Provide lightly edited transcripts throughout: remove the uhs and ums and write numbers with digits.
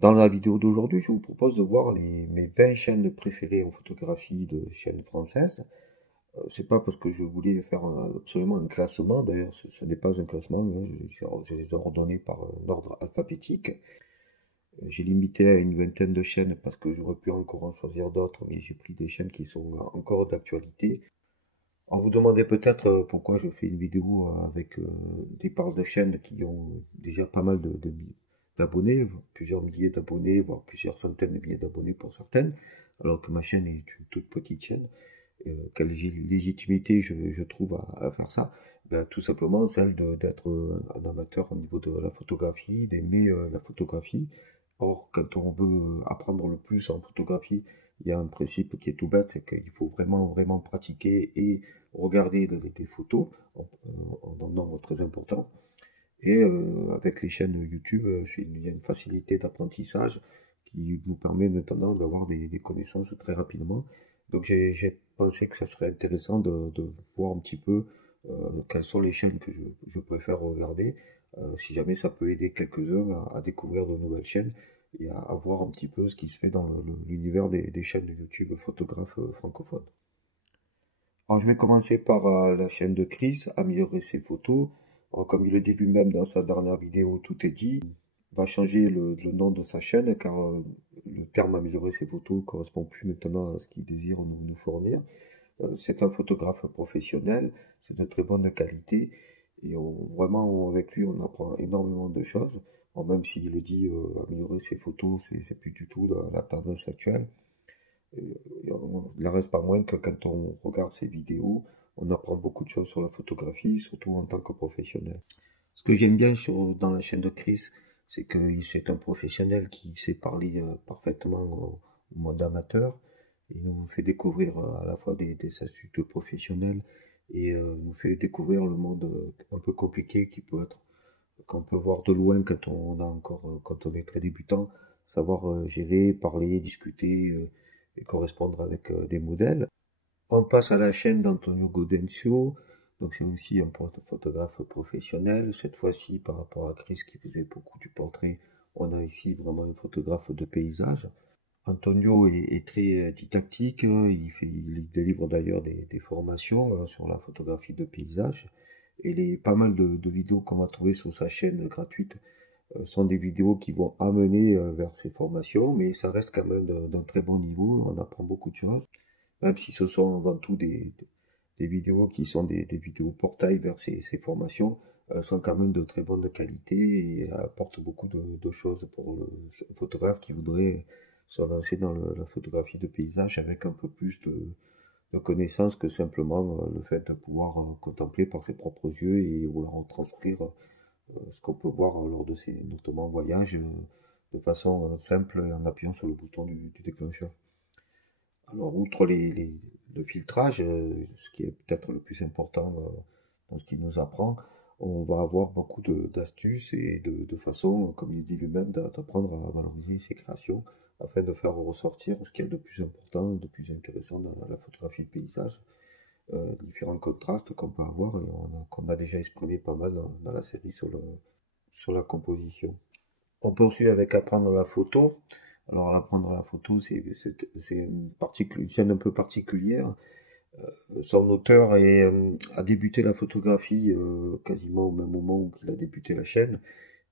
Dans la vidéo d'aujourd'hui, je vous propose de voir mes 20 chaînes préférées en photographie de chaînes françaises. C'est pas parce que je voulais faire absolument un classement, d'ailleurs ce n'est pas un classement, hein, je les ai ordonnés par un ordre alphabétique. J'ai limité à une vingtaine de chaînes parce que j'aurais pu encore en choisir d'autres, mais j'ai pris des chaînes qui sont encore d'actualité. Alors vous demandez peut-être pourquoi je fais une vidéo avec des parts de chaînes qui ont déjà pas mal d'abonnés, plusieurs milliers d'abonnés, voire plusieurs centaines de milliers d'abonnés pour certaines, alors que ma chaîne est une toute petite chaîne. Quelle légitimité je trouve à faire ça? Ben, tout simplement celle d'être un amateur au niveau de la photographie, d'aimer la photographie. Or, quand on veut apprendre le plus en photographie, il y a un principe qui est tout bête, c'est qu'il faut vraiment pratiquer et regarder des photos en nombre très important. Et avec les chaînes YouTube, il y a une facilité d'apprentissage qui nous permet maintenant d'avoir des connaissances très rapidement. Donc j'ai pensé que ça serait intéressant de voir un petit peu quelles sont les chaînes que je préfère regarder, si jamais ça peut aider quelques-uns à découvrir de nouvelles chaînes et à voir un petit peu ce qui se fait dans l'univers des chaînes de YouTube photographes francophones. Alors, je vais commencer par la chaîne de Chris, améliorer ses photos. Alors, comme il le dit lui-même dans sa dernière vidéo, tout est dit. Il va changer le nom de sa chaîne car le terme améliorer ses photos correspond plus maintenant à ce qu'il désire nous fournir. C'est un photographe professionnel, c'est de très bonne qualité et vraiment avec lui on apprend énormément de choses. Alors, même s'il le dit, améliorer ses photos, c'est plus du tout la tendance actuelle. Il en reste pas moins que quand on regarde ces vidéos, on apprend beaucoup de choses sur la photographie, surtout en tant que professionnel. Ce que j'aime bien dans la chaîne de Chris, c'est que c'est un professionnel qui sait parler parfaitement au mode amateur. Il nous fait découvrir à la fois des astuces de professionnels et nous fait découvrir le monde un peu compliqué qui peut être, qu'on peut voir de loin quand on est très débutant, savoir gérer, parler, discuter et correspondre avec des modèles. On passe à la chaîne d'Antonio Gaudencio, donc c'est aussi un photographe professionnel. Cette fois-ci, par rapport à Chris qui faisait beaucoup du portrait, on a ici vraiment un photographe de paysage. Antonio est très didactique, il délivre d'ailleurs des formations sur la photographie de paysage. Et pas mal de vidéos qu'on va trouver sur sa chaîne gratuite sont des vidéos qui vont amener vers ces formations, mais ça reste quand même d'un très bon niveau, on apprend beaucoup de choses, même si ce sont avant tout des vidéos qui sont des vidéos portail vers ces formations, elles sont quand même de très bonne qualité et apportent beaucoup de choses pour le photographe qui voudrait se lancer dans la photographie de paysage avec un peu plus de connaissances que simplement le fait de pouvoir contempler par ses propres yeux et vouloir en transcrire ce qu'on peut voir lors de ces notamment voyages de façon simple en appuyant sur le bouton du déclencheur. Alors, outre le filtrage, ce qui est peut-être le plus important dans ce qu'il nous apprend, on va avoir beaucoup d'astuces et de façons, comme il dit lui-même, d'apprendre à valoriser ses créations afin de faire ressortir ce qu'il y a de plus important, de plus intéressant dans la photographie de paysage, différents contrastes qu'on peut avoir et qu'on a déjà exprimé pas mal dans la série sur la composition. On poursuit avec apprendre la photo. Alors, apprendre la photo, c'est une chaîne un peu particulière. Son auteur a débuté la photographie quasiment au même moment où il a débuté la chaîne.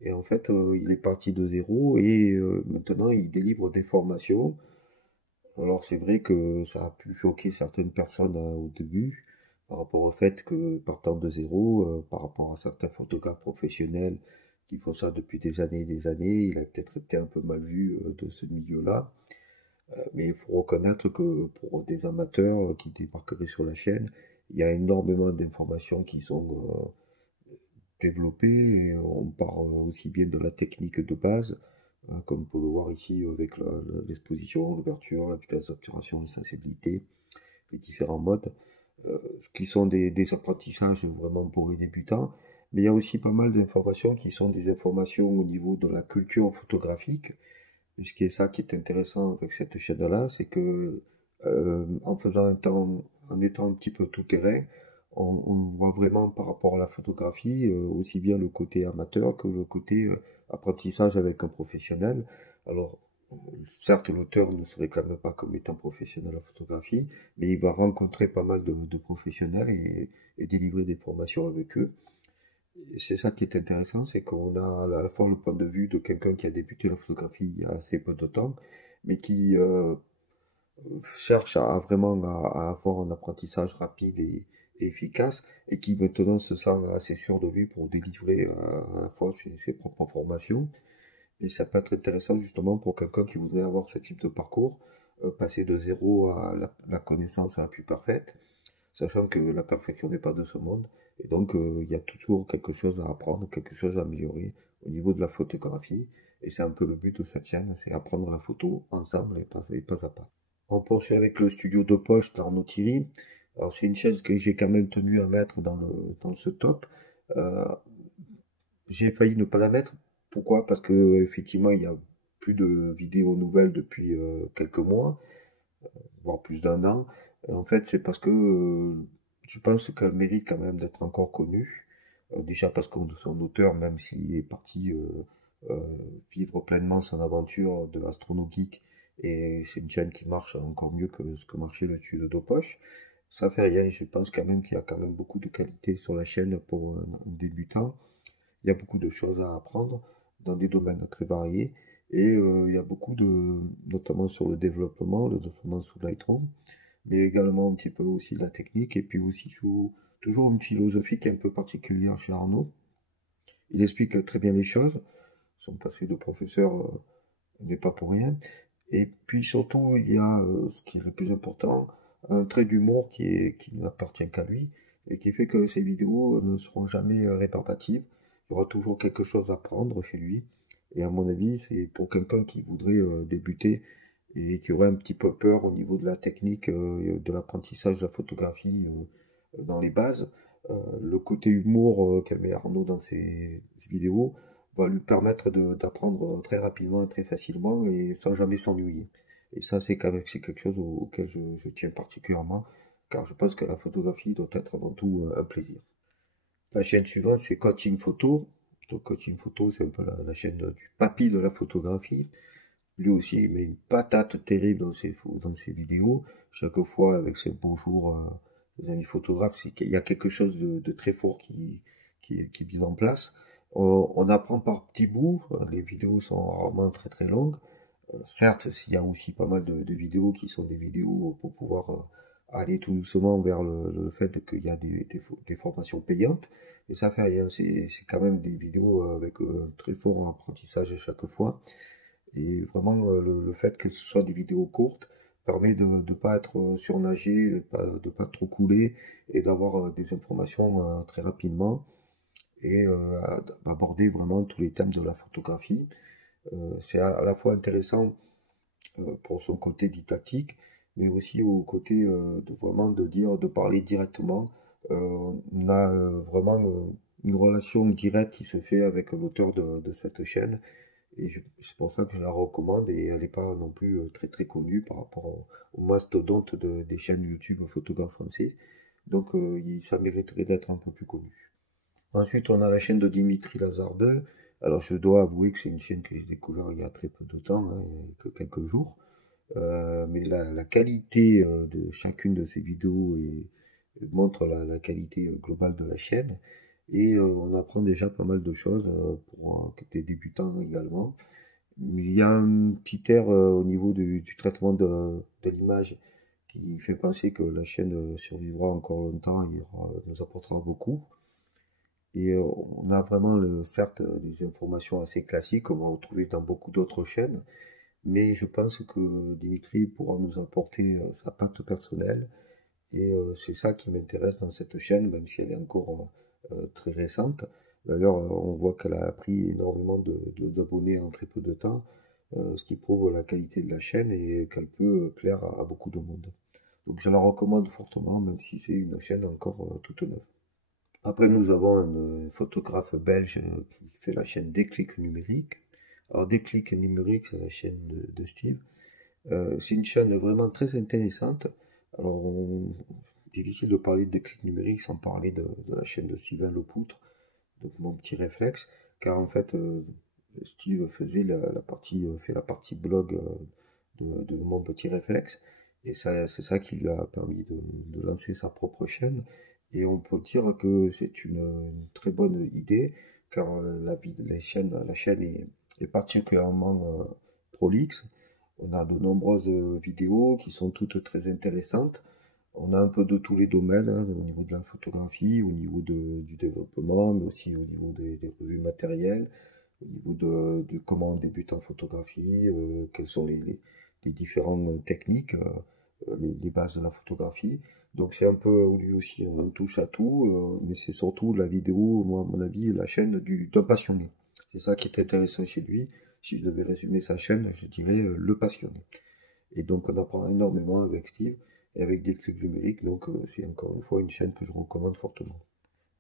Et en fait, il est parti de zéro et maintenant il délivre des formations. Alors c'est vrai que ça a pu choquer certaines personnes au début par rapport au fait que partant de zéro, par rapport à certains photographes professionnels qui font ça depuis des années, il a peut-être été un peu mal vu de ce milieu-là. Mais il faut reconnaître que pour des amateurs qui débarqueraient sur la chaîne, il y a énormément d'informations qui sont développées. Et on parle aussi bien de la technique de base, comme on peut le voir ici avec l'exposition, l'ouverture, la vitesse d'obturation, la sensibilité, les différents modes, qui sont des apprentissages vraiment pour les débutants. Mais il y a aussi pas mal d'informations qui sont des informations au niveau de la culture photographique. Et ce qui est ça qui est intéressant avec cette chaîne-là, c'est que en étant un petit peu tout terrain, on voit vraiment par rapport à la photographie, aussi bien le côté amateur que le côté apprentissage avec un professionnel. Alors, certes, l'auteur ne se réclame pas comme étant professionnel de la photographie, mais il va rencontrer pas mal de professionnels et délivrer des formations avec eux. Et c'est ça qui est intéressant, c'est qu'on a à la fois le point de vue de quelqu'un qui a débuté la photographie il y a assez peu de temps, mais qui cherche à vraiment à avoir un apprentissage rapide et efficace, et qui maintenant se sent assez sûr de lui pour délivrer à la fois ses propres formations. Et ça peut être intéressant justement pour quelqu'un qui voudrait avoir ce type de parcours, passer de zéro à la connaissance la plus parfaite, sachant que la perfection n'est pas de ce monde. Et donc, il y a toujours quelque chose à apprendre, quelque chose à améliorer au niveau de la photographie. Et c'est un peu le but de cette chaîne, c'est apprendre la photo ensemble et pas à pas. On poursuit avec le studio de poche d'Arnaud Thierry. Alors, c'est une chaîne que j'ai quand même tenu à mettre dans ce top. Euh, j'ai failli ne pas la mettre. Pourquoi? Parce que effectivement, il y a plus de vidéos nouvelles depuis quelques mois, voire plus d'un an. Et en fait, c'est parce que je pense qu'elle mérite quand même d'être encore connue. Déjà parce que son auteur, même s'il est parti euh, vivre pleinement son aventure de astronautique, et c'est une chaîne qui marche encore mieux que ce que marchait le studio de Poche, ça fait rien. Je pense quand même qu'il y a quand même beaucoup de qualité sur la chaîne pour un débutant. Il y a beaucoup de choses à apprendre dans des domaines très variés. Et il y a beaucoup de, notamment sur le développement sous Lightroom, mais également un petit peu aussi de la technique, et puis aussi sous toujours une philosophie qui est un peu particulière chez Arnaud. Il explique très bien les choses. Son passé de professeur n'est pas pour rien. Et puis surtout, il y a ce qui est le plus important, un trait d'humour qui n'appartient qu'à lui et qui fait que ses vidéos ne seront jamais réparbatives. Il y aura toujours quelque chose à prendre chez lui. Et à mon avis, c'est pour quelqu'un qui voudrait débuter et qui aurait un petit peu peur au niveau de la technique, de l'apprentissage de la photographie dans les bases. Le côté humour qu'a mis Arnaud dans ses vidéos va lui permettre d'apprendre très rapidement et très facilement et sans jamais s'ennuyer. Et ça, c'est quelque chose auquel je tiens particulièrement, car je pense que la photographie doit être avant tout un plaisir. La chaîne suivante, c'est Coaching Photo. Donc, Coaching Photo, c'est un peu la chaîne du papy de la photographie. Lui aussi, il met une patate terrible dans ses vidéos. Chaque fois, avec ses bonjours, les amis photographes, c'est qu'il y a quelque chose de très fort qui est mis en place. On apprend par petits bouts. Les vidéos sont rarement très très longues. Certes, il y a aussi pas mal de vidéos qui sont des vidéos pour pouvoir aller tout doucement vers le fait qu'il y a des formations payantes. Et ça fait rien. C'est quand même des vidéos avec un très fort apprentissage à chaque fois. Et vraiment, le fait que ce soit des vidéos courtes permet de ne pas être surnagé, de pas trop couler et d'avoir des informations très rapidement et aborder vraiment tous les thèmes de la photographie. C'est à la fois intéressant pour son côté didactique, mais aussi au côté de vraiment de dire, de parler directement. On a vraiment une relation directe qui se fait avec l'auteur de cette chaîne et c'est pour ça que je la recommande et elle n'est pas non plus très très connue par rapport au mastodonte des chaînes YouTube photographes français. Donc ça mériterait d'être un peu plus connu. Ensuite, on a la chaîne de Dimitri Lazare 2. Alors je dois avouer que c'est une chaîne que j'ai découvert il y a très peu de temps, hein, il y a que quelques jours. Mais la qualité de chacune de ces vidéos montre la qualité globale de la chaîne. Et on apprend déjà pas mal de choses pour des débutants également. Il y a un petit air au niveau du traitement de l'image qui fait penser que la chaîne survivra encore longtemps et nous apportera beaucoup. Et on a vraiment, certes, des informations assez classiques qu'on va retrouver dans beaucoup d'autres chaînes, mais je pense que Dimitri pourra nous apporter sa patte personnelle. Et c'est ça qui m'intéresse dans cette chaîne, même si elle est encore très récente. D'ailleurs, on voit qu'elle a pris énormément d'abonnés en très peu de temps, ce qui prouve la qualité de la chaîne et qu'elle peut plaire à beaucoup de monde. Donc je la recommande fortement, même si c'est une chaîne encore toute neuve. Après, nous avons un photographe belge qui fait la chaîne Déclic Numérique. Alors, Déclic Numérique, c'est la chaîne de Steve. C'est une chaîne vraiment très intéressante. Alors, difficile de parler de Déclic Numérique sans parler de la chaîne de Sylvain Lepoutre, donc mon petit réflexe, car en fait, Steve faisait fait la partie blog de Mon Petit Réflexe. Et ça, c'est ça qui lui a permis de lancer sa propre chaîne. Et on peut dire que c'est une très bonne idée, car la chaîne est particulièrement prolixe. On a de nombreuses vidéos qui sont toutes très intéressantes. On a un peu de tous les domaines, hein, au niveau de la photographie, au niveau du développement, mais aussi au niveau des revues matérielles, au niveau de comment on débute en photographie, quelles sont les différentes techniques, les bases de la photographie. Donc c'est un peu lui aussi un touche à tout, mais c'est surtout la vidéo, moi à mon avis, la chaîne d'un passionné. C'est ça qui est intéressant chez lui. Si je devais résumer sa chaîne, je dirais le passionné. Et donc on apprend énormément avec Steve et avec des trucs numériques, donc c'est encore une fois une chaîne que je recommande fortement.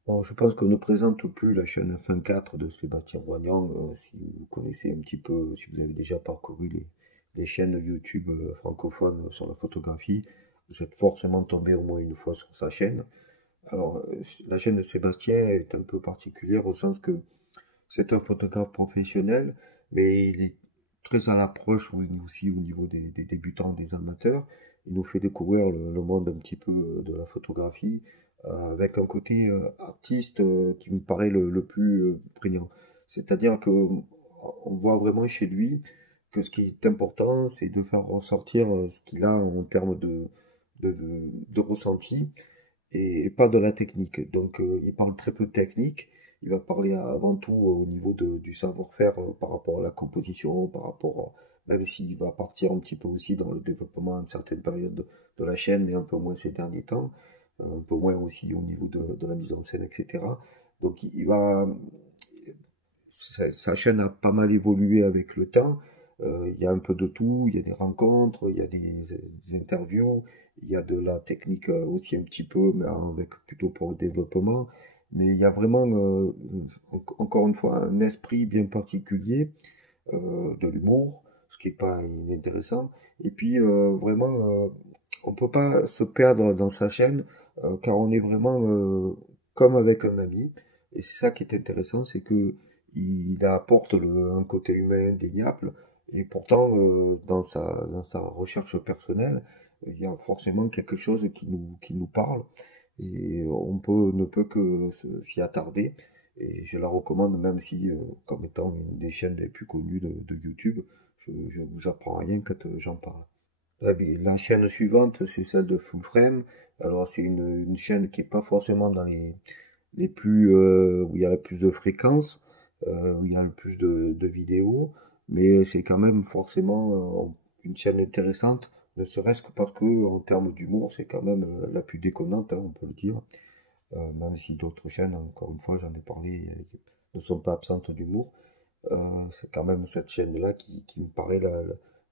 Bon, je pense qu'on ne présente plus la chaîne F1.4 de Sébastien Roignan, si vous connaissez un petit peu, si vous avez déjà parcouru les chaînes YouTube francophones sur la photographie, vous êtes forcément tombé au moins une fois sur sa chaîne. Alors, la chaîne de Sébastien est un peu particulière au sens que c'est un photographe professionnel, mais il est très à l'approche aussi au niveau des débutants, des amateurs. Il nous fait découvrir le monde un petit peu de la photographie, avec un côté artiste qui me paraît le plus prégnant. C'est-à-dire que on voit vraiment chez lui que ce qui est important, c'est de faire ressortir ce qu'il a en termes de ressenti et pas de la technique. Donc, il parle très peu de technique. Il va parler avant tout au niveau du savoir-faire par rapport à la composition, même s'il va partir un petit peu aussi dans le développement à une certaine période de la chaîne, mais un peu moins ces derniers temps, un peu moins aussi au niveau de la mise en scène, etc. Donc, sa chaîne a pas mal évolué avec le temps. Il y a un peu de tout, il y a des rencontres, il y a des interviews, il y a de la technique aussi un petit peu, mais avec plutôt pour le développement. Mais il y a vraiment, encore une fois, un esprit bien particulier, de l'humour, ce qui n'est pas inintéressant. Et puis, vraiment, on ne peut pas se perdre dans sa chaîne, car on est vraiment comme avec un ami. Et c'est ça qui est intéressant, c'est que il apporte un côté humain indéniable. Et pourtant, dans sa recherche personnelle, il y a forcément quelque chose qui nous parle. Et ne peut que s'y attarder. Et je la recommande même si, comme étant une des chaînes les plus connues de YouTube, je vous apprends rien quand j'en parle. La chaîne suivante, c'est celle de Full Frame. Alors c'est une chaîne qui est pas forcément dans les plus où il y a le plus de fréquences, où il y a le plus de vidéos, mais c'est quand même forcément une chaîne intéressante, ne serait-ce que parce que en termes d'humour, c'est quand même la plus déconnante, hein, on peut le dire. Même si d'autres chaînes, encore une fois, j'en ai parlé, ne sont pas absentes d'humour. C'est quand même cette chaîne-là qui me paraît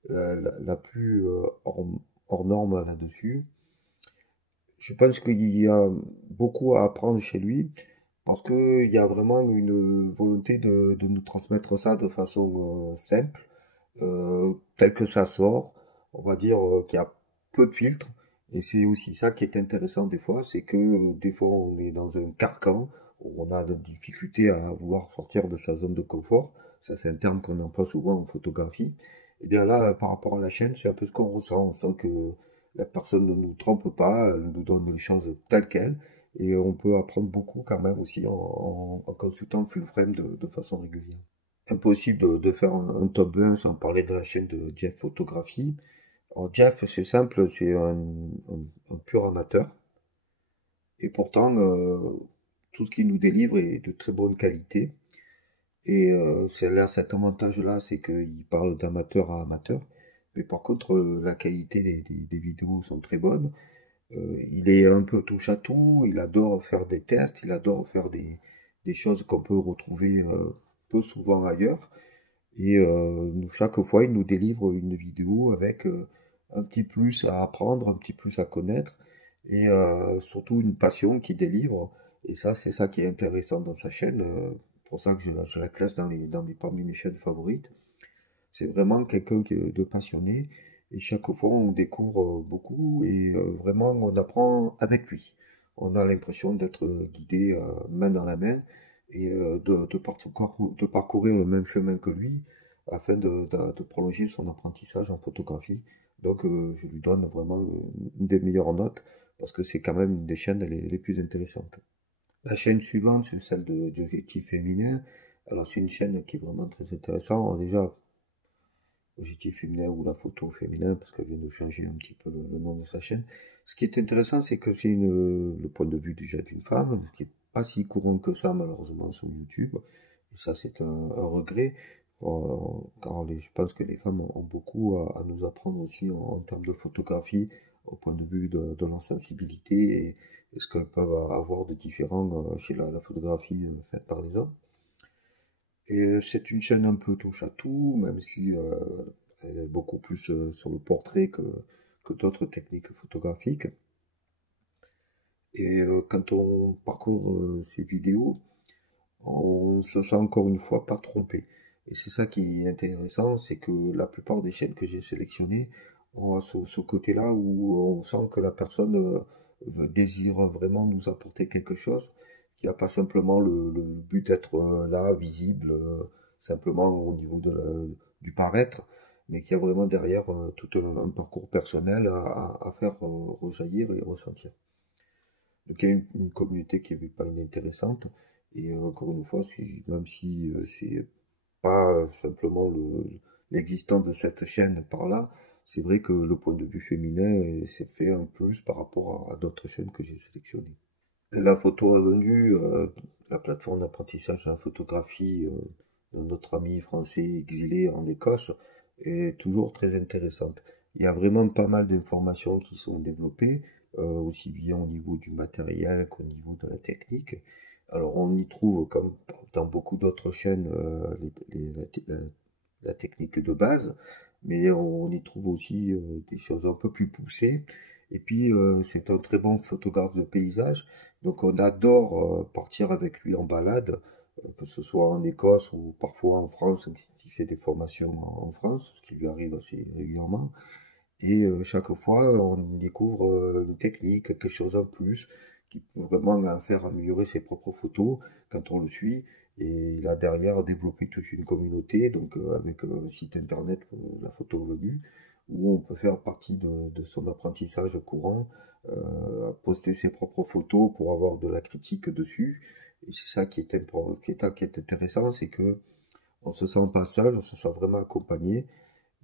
la plus hors norme là-dessus. Je pense qu'il y a beaucoup à apprendre chez lui parce qu'il y a vraiment une volonté de nous transmettre ça de façon simple, tel que ça sort. On va dire qu'il y a peu de filtres. Et c'est aussi ça qui est intéressant des fois, c'est que des fois on est dans un carcan où on a des difficultés à vouloir sortir de sa zone de confort. Ça, c'est un terme qu'on emploie souvent en photographie. Et bien là, par rapport à la chaîne, c'est un peu ce qu'on ressent. On sent que la personne ne nous trompe pas, elle nous donne les choses telles quelles. Et on peut apprendre beaucoup quand même aussi en consultant Full Frame de façon régulière. Impossible de faire un top 1 sans parler de la chaîne de Jeff Photographie. Alors Jeff, c'est simple, c'est un pur amateur. Et pourtant, tout ce qu'il nous délivre est de très bonne qualité. Et c'est là, cet avantage-là, c'est qu'il parle d'amateur à amateur. Mais par contre, la qualité des vidéos sont très bonnes. Il est un peu touche à tout, il adore faire des tests, il adore faire des choses qu'on peut retrouver peu souvent ailleurs. Et chaque fois, il nous délivre une vidéo avec un petit plus à apprendre, un petit plus à connaître, et surtout une passion qui délivre. Et ça, c'est ça qui est intéressant dans sa chaîne. Pour ça que je la classe parmi mes chaînes favorites. C'est vraiment quelqu'un de passionné. Et chaque fois, on découvre beaucoup et vraiment, on apprend avec lui. On a l'impression d'être guidé main dans la main. et de parcourir le même chemin que lui afin de prolonger son apprentissage en photographie. Donc je lui donne vraiment une des meilleures notes parce que c'est quand même une des chaînes les plus intéressantes. La chaîne suivante, c'est celle d'Objectif Féminin. Alors c'est une chaîne qui est vraiment très intéressante. Alors, déjà, Objectif Féminin ou la photo féminin, parce qu'elle vient de changer un petit peu le nom de sa chaîne. Ce qui est intéressant, c'est que c'est le point de vue déjà d'une femme, ce qui n'est pas si courant que ça, malheureusement, sur YouTube. Et ça, c'est un regret, car je pense que les femmes ont beaucoup à nous apprendre aussi en termes de photographie, au point de vue de leur sensibilité et ce qu'elles peuvent avoir de différent chez la photographie faite par les hommes. Et c'est une chaîne un peu touche à tout, même si elle est beaucoup plus sur le portrait que d'autres techniques photographiques. Et quand on parcourt ces vidéos, on se sent encore une fois pas trompé. Et c'est ça qui est intéressant, c'est que la plupart des chaînes que j'ai sélectionnées ont ce côté-là où on sent que la personne désire vraiment nous apporter quelque chose, qui n'a pas simplement le but d'être là, visible, simplement au niveau du paraître, mais qui a vraiment derrière tout un parcours personnel à faire rejaillir et ressentir. Donc il y a une communauté qui n'est pas inintéressante. Et encore une fois, même si c'est pas simplement l'existence de cette chaîne par là, c'est vrai que le point de vue féminin s'est fait un plus par rapport à d'autres chaînes que j'ai sélectionnées. La photo est venue, la plateforme d'apprentissage de la photographie de notre ami français exilé en Écosse est toujours très intéressante. Il y a vraiment pas mal d'informations qui sont développées, aussi bien au niveau du matériel qu'au niveau de la technique. Alors on y trouve, comme dans beaucoup d'autres chaînes, la technique de base, mais on y trouve aussi des choses un peu plus poussées. Et puis c'est un très bon photographe de paysage. Donc on adore partir avec lui en balade, que ce soit en Écosse ou parfois en France, il fait des formations en France, ce qui lui arrive assez régulièrement. Et chaque fois, on découvre une technique, quelque chose en plus, qui peut vraiment faire améliorer ses propres photos quand on le suit. Et il a derrière développé toute une communauté, donc avec un site internet, la photo venue, où on peut faire partie de son apprentissage courant, poster ses propres photos pour avoir de la critique dessus. Et c'est ça qui est intéressant, c'est que on se sent pas seul, on se sent vraiment accompagné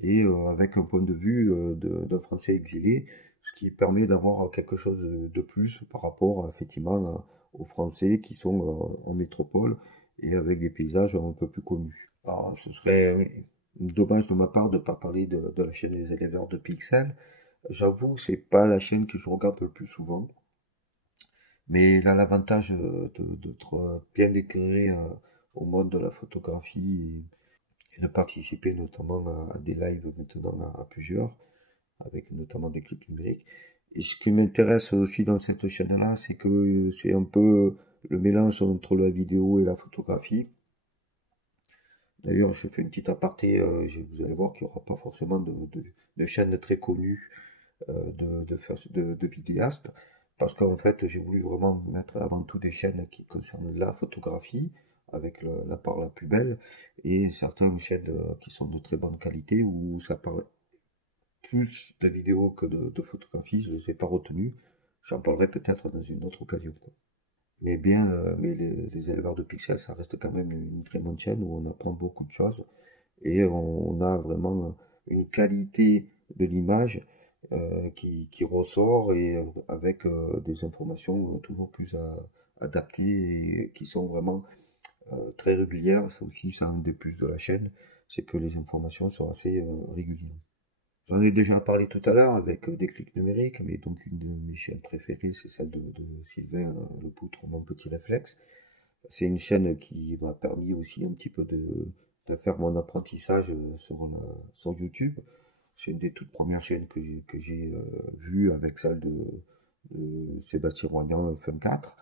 et avec un point de vue d'un Français exilé, ce qui permet d'avoir quelque chose de plus par rapport effectivement aux Français qui sont en métropole et avec des paysages un peu plus connus. Alors, ce serait dommage de ma part de ne pas parler de la chaîne des éleveurs de Pixel. J'avoue, c'est pas la chaîne que je regarde le plus souvent, mais elle a l'avantage d'être bien éclairée au monde de la photographie et de participer notamment à des lives maintenant à plusieurs, avec notamment des clips numériques. Et ce qui m'intéresse aussi dans cette chaîne-là, c'est que c'est un peu le mélange entre la vidéo et la photographie. D'ailleurs, je fais une petite aparté, vous allez voir qu'il n'y aura pas forcément de chaîne très connue de vidéastes, parce qu'en fait, j'ai voulu vraiment mettre avant tout des chaînes qui concernent la photographie, avec la part la plus belle, et certaines chaînes qui sont de très bonne qualité, où ça parle plus de vidéos que de photographie, je ne les ai pas retenues. J'en parlerai peut-être dans une autre occasion, quoi. Mais les éleveurs de pixels, ça reste quand même une très bonne chaîne où on apprend beaucoup de choses et on a vraiment une qualité de l'image qui ressort et avec des informations toujours plus adaptées et qui sont vraiment très régulières. C'est aussi ça un des plus de la chaîne, c'est que les informations sont assez régulières. J'en ai déjà parlé tout à l'heure avec des clics numériques, mais donc une de mes chaînes préférées, c'est celle de Sylvain Le Poutre, Mon Petit Réflexe. C'est une chaîne qui m'a permis aussi un petit peu de faire mon apprentissage sur YouTube. C'est une des toutes premières chaînes que j'ai vues avec celle de Sébastien Roignan, Fun 4.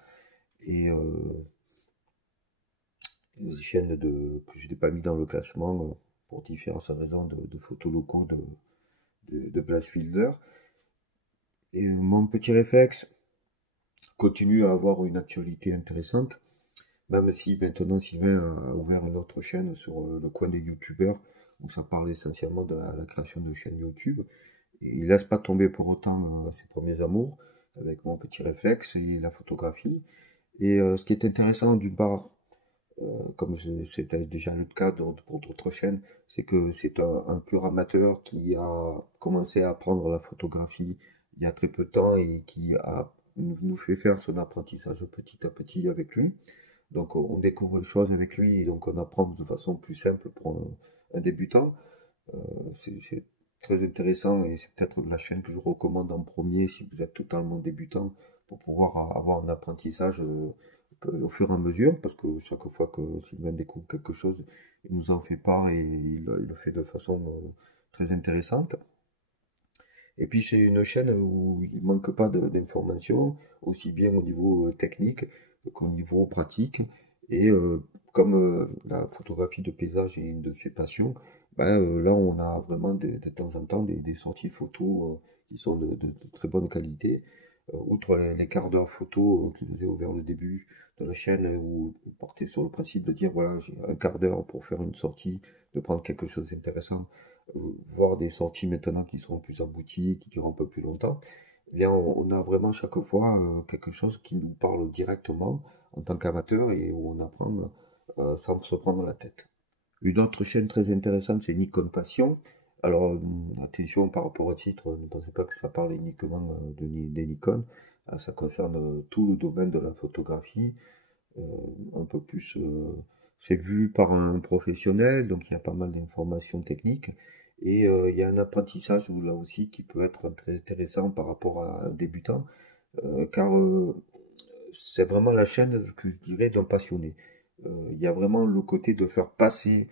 Et une chaîne que je n'ai pas mis dans le classement pour différentes raisons de photos locaux de Blas Fielder. Et mon petit réflexe continue à avoir une actualité intéressante. Même si maintenant Sylvain a ouvert une autre chaîne sur le coin des youtubeurs, où ça parle essentiellement de la création de chaînes YouTube. Et il laisse pas tomber pour autant ses premiers amours, avec mon petit réflexe et la photographie. Et ce qui est intéressant d'une part, comme c'était déjà le cas pour d'autres chaînes, c'est que c'est un pur amateur qui a commencé à apprendre la photographie il y a très peu de temps et qui nous fait faire son apprentissage petit à petit avec lui. Donc on découvre les choses avec lui et donc on apprend de façon plus simple pour un débutant. C'est très intéressant et c'est peut-être la chaîne que je recommande en premier si vous êtes totalement débutant pour pouvoir avoir un apprentissage au fur et à mesure parce que chaque fois que Sylvain découvre quelque chose, il nous en fait part et il le fait de façon très intéressante. Et puis c'est une chaîne où il manque pas d'informations, aussi bien au niveau technique qu'au niveau pratique. Et comme la photographie de paysage est une de ses passions, ben, là on a vraiment de temps en temps des sorties photos qui sont de très bonne qualité. Outre les quarts d'heure photo qu'il faisait vers le début de la chaîne, où il partait sur le principe de dire voilà, j'ai un quart d'heure pour faire une sortie, de prendre quelque chose d'intéressant, voir des sorties maintenant qui seront plus abouties, qui durent un peu plus longtemps, eh bien, on a vraiment chaque fois quelque chose qui nous parle directement en tant qu'amateur et où on apprend sans se prendre la tête. Une autre chaîne très intéressante, c'est Nikon Passion. Alors, attention par rapport au titre, ne pensez pas que ça parle uniquement des Nikon. Ça concerne tout le domaine de la photographie, euh, un peu plus. C'est vu par un professionnel, donc il y a pas mal d'informations techniques. Et il y a un apprentissage là aussi qui peut être très intéressant par rapport à un débutant, car c'est vraiment la chaîne que je dirais d'un passionné. Il y a vraiment le côté de faire passer,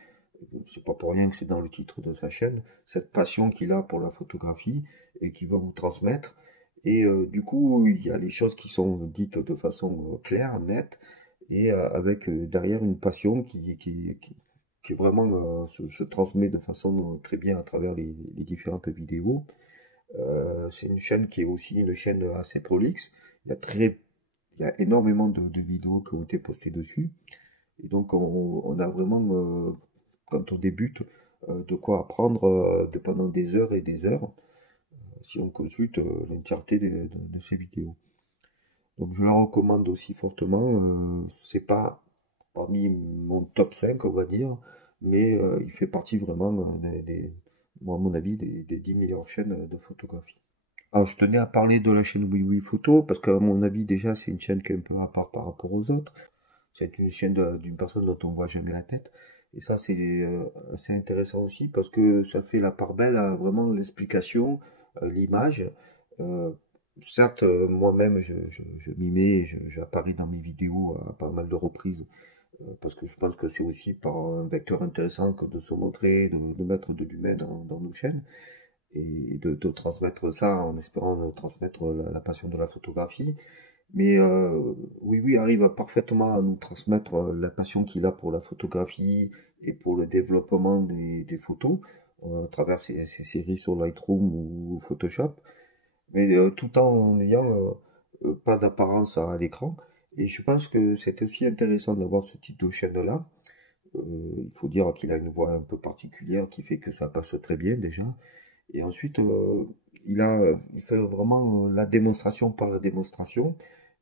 c'est pas pour rien que c'est dans le titre de sa chaîne, cette passion qu'il a pour la photographie et qu'il va vous transmettre. Et du coup, il y a les choses qui sont dites de façon claire, nette, et avec derrière une passion qui vraiment se transmet de façon très bien à travers les différentes vidéos. C'est une chaîne qui est aussi une chaîne assez prolixe. Il y a énormément de vidéos qui ont été postées dessus. Et donc, on a vraiment, quand on débute, de quoi apprendre pendant des heures et des heures, si on consulte l'entièreté de ces vidéos. Donc, je la recommande aussi fortement. C'est pas parmi mon top 5 on va dire, mais il fait partie vraiment moi, à mon avis, des 10 meilleures chaînes de photographie. Alors, je tenais à parler de la chaîne Oui Oui Photo, parce qu'à mon avis, déjà, c'est une chaîne qui est un peu à part par rapport aux autres. C'est une chaîne d'une personne dont on voit jamais la tête. Et ça, c'est assez intéressant aussi, parce que ça fait la part belle à vraiment l'explication, l'image. Euh, certes, moi-même, je m'y mets, j'apparais dans mes vidéos à pas mal de reprises, parce que je pense que c'est aussi par un vecteur intéressant que de se montrer, de mettre de l'humain dans nos chaînes et de transmettre ça en espérant transmettre la passion de la photographie. Mais oui, oui, arrive parfaitement à nous transmettre la passion qu'il a pour la photographie et pour le développement des photos à travers ses séries sur Lightroom ou Photoshop, mais tout en n'ayant pas d'apparence à l'écran. Et je pense que c'est aussi intéressant d'avoir ce type de chaîne-là. Il faut dire qu'il a une voix un peu particulière qui fait que ça passe très bien déjà. Et ensuite, il fait vraiment la démonstration par la démonstration.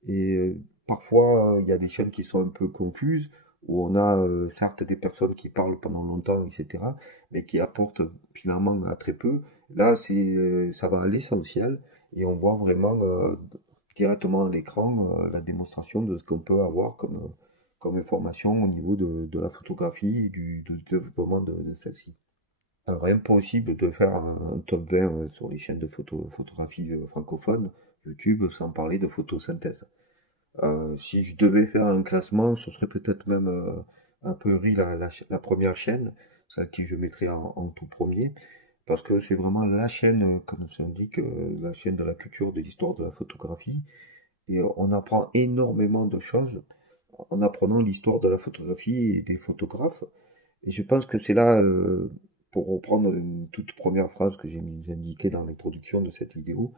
Et parfois, il y a des chaînes qui sont un peu confuses, où on a certes des personnes qui parlent pendant longtemps, etc., mais qui apportent finalement à très peu. Là, ça va à l'essentiel, et on voit vraiment directement à l'écran la démonstration de ce qu'on peut avoir comme information au niveau de la photographie et du développement de celle-ci. Alors, impossible de faire un top 20 sur les chaînes de photographie francophones, YouTube, sans parler de photosynthèse. Si je devais faire un classement, ce serait peut-être même un peu la première chaîne, celle que je mettrais en tout premier, parce que c'est vraiment la chaîne, comme ça indique, la chaîne de la culture, de l'histoire de la photographie, et on apprend énormément de choses en apprenant l'histoire de la photographie et des photographes. Et je pense que c'est là, pour reprendre une toute première phrase que j'ai indiquée dans l'introduction de cette vidéo,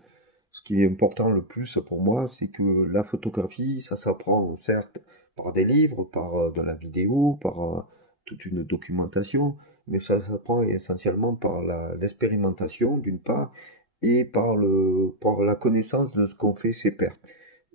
Ce qui est important le plus pour moi, c'est que la photographie, ça s'apprend certes par des livres, par de la vidéo, par toute une documentation, mais ça s'apprend essentiellement par l'expérimentation d'une part et par la connaissance de ce qu'ont fait ses pairs.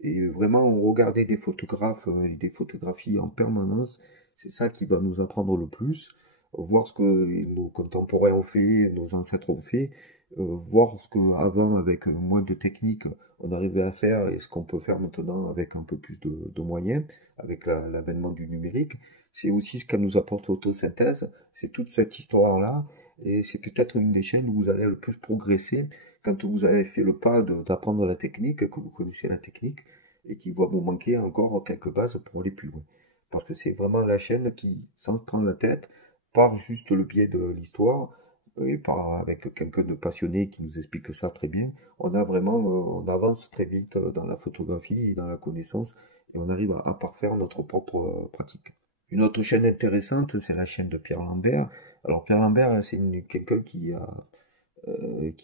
Et vraiment, regarder des photographes et des photographies en permanence, c'est ça qui va nous apprendre le plus. Voir ce que nos contemporains ont fait, nos ancêtres ont fait, voir ce qu'avant, avec moins de techniques, on arrivait à faire et ce qu'on peut faire maintenant avec un peu plus de moyens, avec l'avènement du numérique. C'est aussi ce que nous apporte l'autosynthèse. C'est toute cette histoire-là. Et c'est peut-être une des chaînes où vous allez le plus progresser quand vous avez fait le pas d'apprendre la technique, que vous connaissez la technique, et qu'il va vous manquer encore quelques bases pour aller plus loin. Parce que c'est vraiment la chaîne qui, sans se prendre la tête, par juste le biais de l'histoire, et par avec quelqu'un de passionné qui nous explique ça très bien, on a vraiment, on avance très vite dans la photographie et dans la connaissance, et on arrive à parfaire notre propre pratique. Une autre chaîne intéressante, c'est la chaîne de Pierre Lambert. Alors Pierre Lambert, c'est quelqu'un qui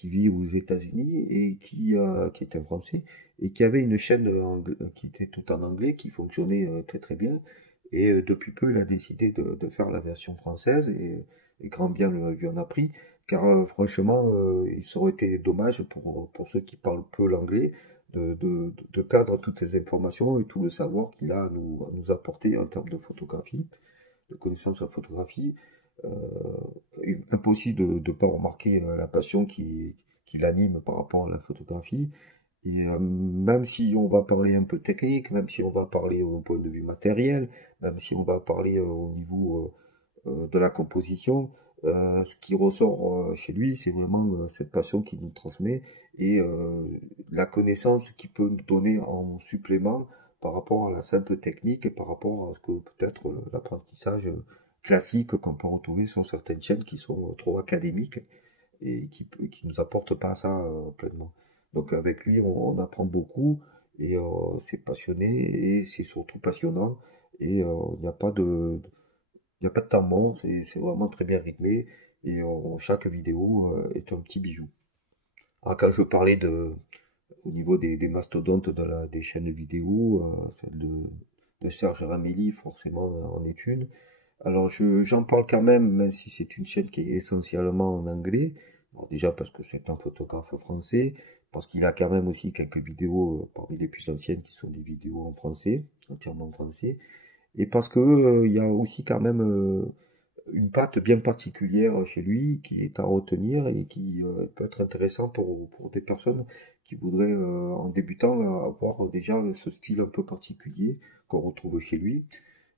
vit aux États-Unis et qui est un Français et qui avait une chaîne qui était tout en anglais, qui fonctionnait très très bien. Et depuis peu, il a décidé de faire la version française et grand bien lui en a pris, car franchement, il aurait été dommage pour ceux qui parlent peu l'anglais de perdre toutes les informations et tout le savoir qu'il a à nous apporter en termes de photographie, de connaissances en photographie. Impossible de ne pas remarquer la passion qui l'anime par rapport à la photographie. Et même si on va parler un peu technique, même si on va parler au point de vue matériel, même si on va parler au niveau de la composition, ce qui ressort chez lui, c'est vraiment cette passion qu'il nous transmet et la connaissance qu'il peut nous donner en supplément par rapport à la simple technique et par rapport à ce que peut-être l'apprentissage classique qu'on peut retrouver sur certaines chaînes qui sont trop académiques et qui nous apportent pas ça pleinement. Donc avec lui, on apprend beaucoup et c'est passionné et c'est surtout passionnant et il n'y a pas de temps mort, c'est vraiment très bien rythmé et chaque vidéo est un petit bijou. Alors quand je parlais au niveau des mastodontes des chaînes vidéo, celle de Serge Ramelli forcément en est une. Alors j'en parle quand même, même si c'est une chaîne qui est essentiellement en anglais. Alors déjà parce que c'est un photographe français, parce qu'il a quand même aussi quelques vidéos parmi les plus anciennes qui sont des vidéos en français, entièrement en français, et parce que il y a aussi quand même une patte bien particulière chez lui qui est à retenir et qui peut être intéressant pour des personnes qui voudraient en débutant avoir déjà ce style un peu particulier qu'on retrouve chez lui.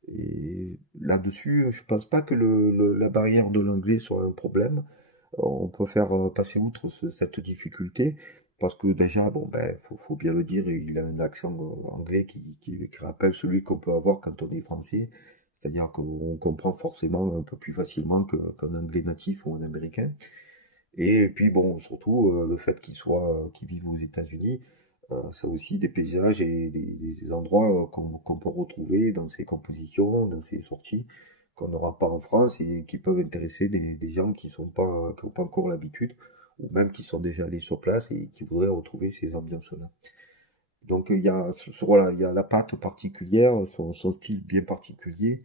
Et là-dessus, je pense pas que la barrière de l'anglais soit un problème. On peut faire passer outre cette difficulté parce que déjà, bon, ben, faut bien le dire, il a un accent anglais qui rappelle celui qu'on peut avoir quand on est français. C'est-à-dire qu'on comprend forcément un peu plus facilement qu'un anglais natif ou un américain. Et puis bon, surtout le fait qu'il vive aux États-Unis, ça aussi des paysages et des endroits qu'on peut retrouver dans ses compositions, dans ses sorties, qu'on n'aura pas en France et qui peuvent intéresser des gens qui n'ont pas encore l'habitude, ou même qui sont déjà allés sur place et qui voudraient retrouver ces ambiances-là. Donc il y a, voilà, il y a la patte particulière, son style bien particulier,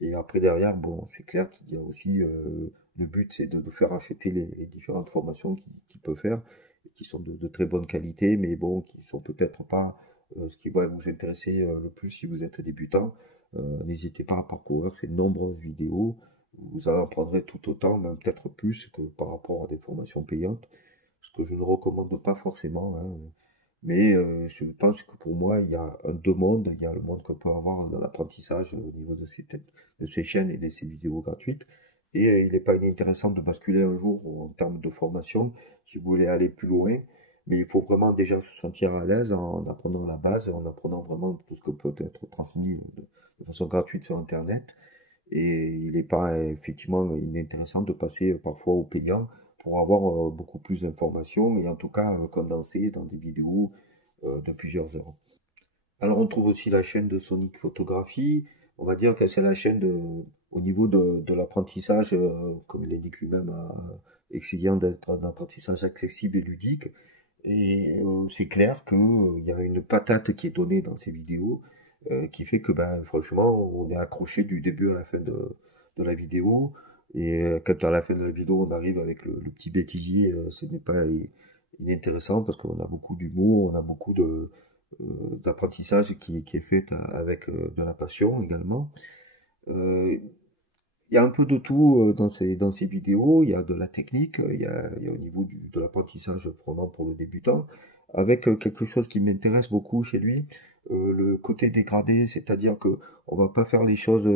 et après, derrière, bon, c'est clair qu'il y a aussi le but, c'est de faire acheter les différentes formations qu'il peut faire, et qui sont de très bonne qualité, mais bon, qui sont peut-être pas ce qui va vous intéresser le plus si vous êtes débutant. N'hésitez pas à parcourir ces nombreuses vidéos. Vous en apprendrez tout autant, même peut-être plus que par rapport à des formations payantes, ce que je ne recommande pas forcément, hein. Mais je pense que pour moi, il y a deux mondes. Il y a le monde qu'on peut avoir dans l'apprentissage au niveau de ces chaînes et de ces vidéos gratuites. Et il n'est pas inintéressant de basculer un jour en termes de formation si vous voulez aller plus loin. Mais il faut vraiment déjà se sentir à l'aise en apprenant la base, en apprenant vraiment tout ce que peut être transmis de façon gratuite sur Internet. Et il n'est pas effectivement inintéressant de passer parfois au payant pour avoir beaucoup plus d'informations et en tout cas condensées dans des vidéos de plusieurs heures. Alors on trouve aussi la chaîne de Sonic Photographie. On va dire que c'est la chaîne au niveau de l'apprentissage, comme il l'indique lui-même, exigeant d'être un apprentissage accessible et ludique. Et c'est clair qu'il y a une patate qui est donnée dans ces vidéos qui fait que ben, franchement, on est accroché du début à la fin de la vidéo. Et quand à la fin de la vidéo, on arrive avec le petit bêtisier, ce n'est pas inintéressant parce qu'on a beaucoup d'humour, on a beaucoup d'apprentissage qui est fait avec de la passion également. Euh, il y a un peu de tout dans ces vidéos. Il y a de la technique, il y a au niveau de l'apprentissage vraiment pour le débutant, avec quelque chose qui m'intéresse beaucoup chez lui, le côté dégradé, c'est-à-dire que on va pas faire les choses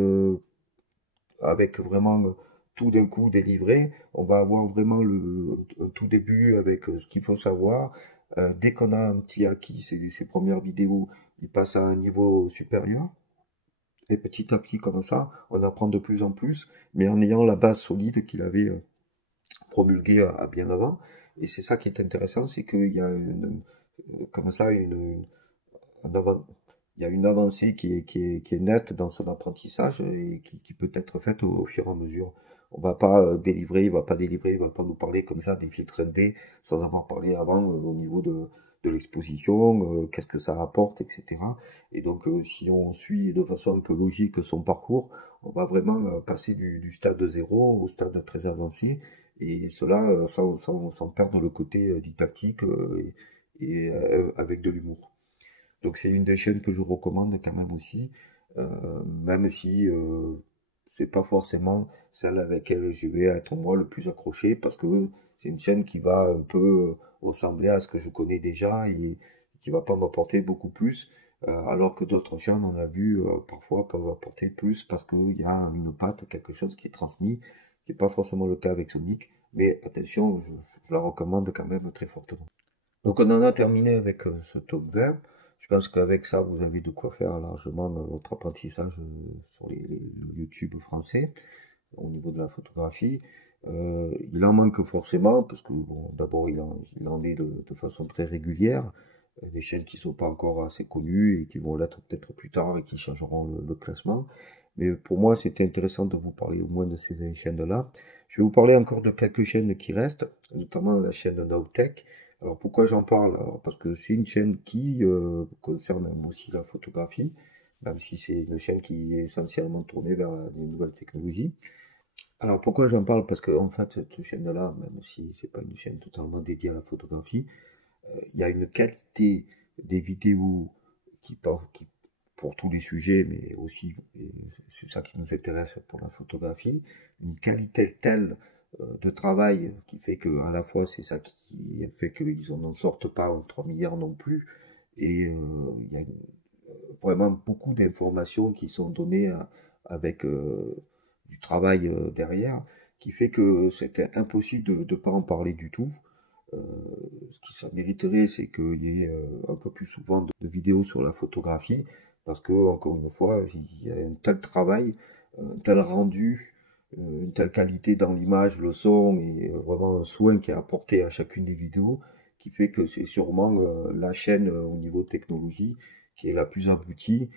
avec vraiment tout d'un coup délivré. On va avoir vraiment un tout début avec ce qu'il faut savoir. Dès qu'on a un petit acquis, ses premières vidéos, il passe à un niveau supérieur. Et petit à petit, comme ça, on apprend de plus en plus, mais en ayant la base solide qu'il avait promulguée à bien avant. Et c'est ça qui est intéressant, c'est qu'il y a comme ça un il y a une avancée qui est nette dans son apprentissage et qui peut être faite au fur et à mesure. On va pas délivrer, il va pas délivrer, il va pas nous parler comme ça des filtres ND sans avoir parlé avant au niveau de l'exposition, qu'est-ce que ça rapporte, etc. Et donc si on suit de façon un peu logique son parcours, on va vraiment passer du stade 0 au stade très avancé et cela sans perdre le côté didactique avec de l'humour. Donc c'est une des chaînes que je recommande quand même aussi, même si c'est pas forcément celle avec laquelle je vais être moi le plus accroché, parce que c'est une chaîne qui va un peu ressembler à ce que je connais déjà et qui va pas m'apporter beaucoup plus, alors que d'autres chaînes, on a vu, parfois peuvent apporter plus parce qu'il y a une patte, quelque chose qui est transmis, qui n'est pas forcément le cas avec Sonic, mais attention, je la recommande quand même très fortement. Donc on en a terminé avec ce top 20. Je pense qu'avec ça, vous avez de quoi faire largement votre apprentissage sur le YouTube français au niveau de la photographie. Il en manque forcément parce que bon, d'abord il en est de façon très régulière. Des chaînes qui sont pas encore assez connues et qui vont l'être peut-être plus tard et qui changeront le classement. Mais pour moi, c'était intéressant de vous parler au moins de ces chaînes-là. Je vais vous parler encore de quelques chaînes qui restent, notamment la chaîne Nowtech. Alors pourquoi j'en parle? Alors, parce que c'est une chaîne qui concerne aussi la photographie, même si c'est une chaîne qui est essentiellement tournée vers les nouvelles technologies. Alors pourquoi j'en parle? Parce que en fait cette chaîne-là, même si c'est pas une chaîne totalement dédiée à la photographie, il y a une qualité des vidéos qui pour tous les sujets, mais aussi, et c'est ça qui nous intéresse pour la photographie, une qualité telle de travail qui fait que à la fois c'est ça qui fait qu'ils n'en sortent pas 3 milliards non plus, et il y a vraiment beaucoup d'informations qui sont données avec du travail derrière, qui fait que c'était impossible de ne pas en parler du tout. Euh, Ce qui ça mériterait, c'est qu'il y ait un peu plus souvent de vidéos sur la photographie, parce que, encore une fois, il y a un tel travail, un tel rendu, une telle qualité dans l'image, le son, et vraiment un soin qui est apporté à chacune des vidéos, qui fait que c'est sûrement la chaîne au niveau technologie qui est la plus aboutie.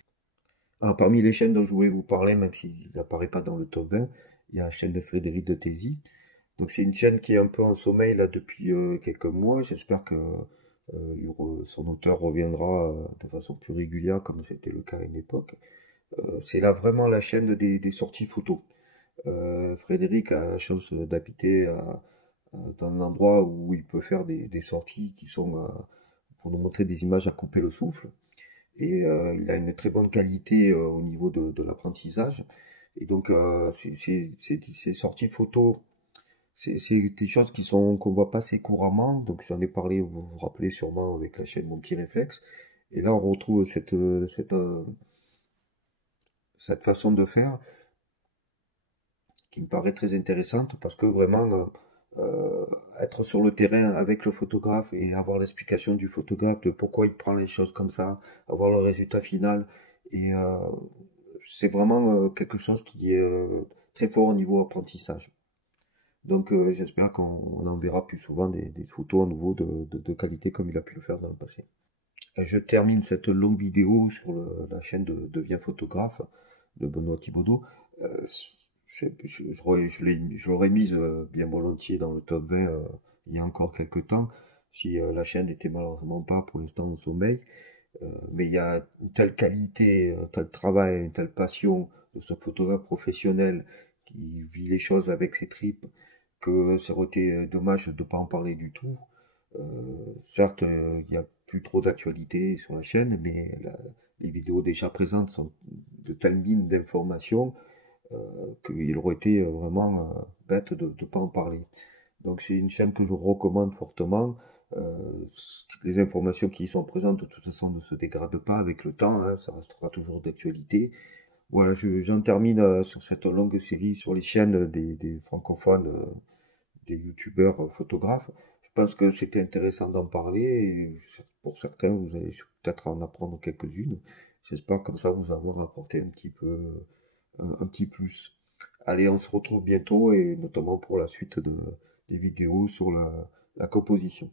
Alors, parmi les chaînes dont je voulais vous parler, même s'il n'apparaît pas dans le top 20, il y a la chaîne de Frédéric de Tézy. Donc c'est une chaîne qui est un peu en sommeil là depuis quelques mois. J'espère que son auteur reviendra de façon plus régulière comme c'était le cas à une époque. C'est là vraiment la chaîne des sorties photos. Frédéric a la chance d'habiter dans un endroit où il peut faire des sorties qui sont pour nous montrer des images à couper le souffle. Et il a une très bonne qualité au niveau de l'apprentissage. Et donc ces sorties photos c'est des choses qui sont qu'on voit pas assez couramment, donc j'en ai parlé, vous vous rappelez sûrement avec la chaîne Mon Petit Réflexe. Et là, on retrouve cette façon de faire qui me paraît très intéressante parce que vraiment être sur le terrain avec le photographe et avoir l'explication du photographe de pourquoi il prend les choses comme ça, avoir le résultat final, et c'est vraiment quelque chose qui est très fort au niveau apprentissage. Donc j'espère qu'on en verra plus souvent des photos à nouveau de qualité comme il a pu le faire dans le passé. Et je termine cette longue vidéo sur la chaîne de Deviens photographe de Benoît Thibaudot. Euh, je l'aurais mise bien volontiers dans le top 20 il y a encore quelques temps. si la chaîne n'était malheureusement pas pour l'instant en sommeil. Mais il y a une telle qualité, un tel travail, une telle passion de ce photographe professionnel qui vit les choses avec ses tripes que ça aurait été dommage de ne pas en parler du tout. Certes, il n'y a plus trop d'actualité sur la chaîne, mais les vidéos déjà présentes sont de telles mines d'informations qu'il aurait été vraiment bête de ne pas en parler. Donc c'est une chaîne que je recommande fortement. Les informations qui y sont présentes, de toute façon, ne se dégradent pas avec le temps, hein, ça restera toujours d'actualité. Voilà, j'en termine sur cette longue série sur les chaînes des francophones, des youtubeurs photographes. Je pense que c'était intéressant d'en parler et pour certains, vous allez peut-être en apprendre quelques-unes. J'espère comme ça vous avoir apporté un petit peu, un petit plus. Allez, on se retrouve bientôt et notamment pour la suite des vidéos sur la composition.